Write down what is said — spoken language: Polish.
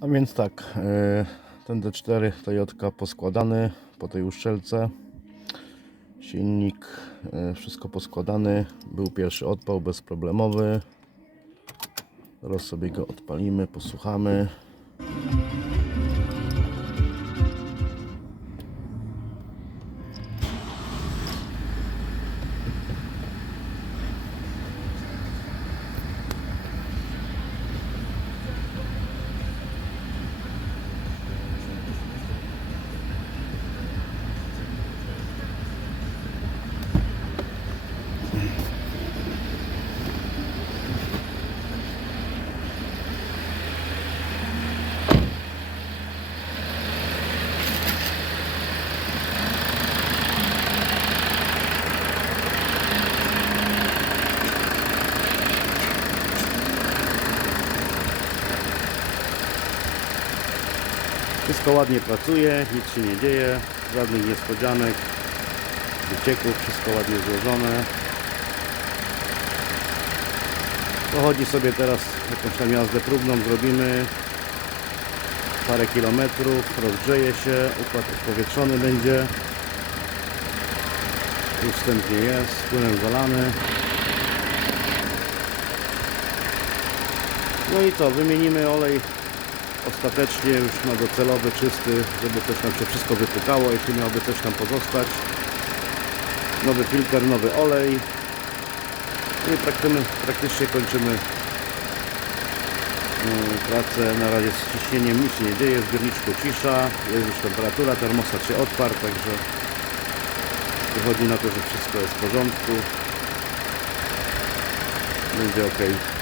A więc tak, e, ten D4 Toyotka poskładany po tej uszczelce. Silnik, e, wszystko poskładany. Był pierwszy odpał bezproblemowy. Teraz sobie go odpalimy, posłuchamy. Wszystko ładnie pracuje, nic się nie dzieje, żadnych niespodzianek, wycieków, wszystko ładnie złożone. Pochodzi sobie teraz jakąś tam jazdę próbną, zrobimy parę kilometrów, rozgrzeje się, układ powietrzony będzie. Już wstępnie jest, płynem zalany. No i co, wymienimy olej ostatecznie już na docelowy, czysty, żeby coś nam się wszystko wypukało, jeśli miałoby coś tam pozostać. Nowy filtr, nowy olej. No i praktycznie, praktycznie kończymy mm, pracę. Na razie z ciśnieniem nic się nie dzieje, w zbiorniczku cisza, jest już temperatura, termostat się odparł, także wychodzi na to, że wszystko jest w porządku. Będzie ok.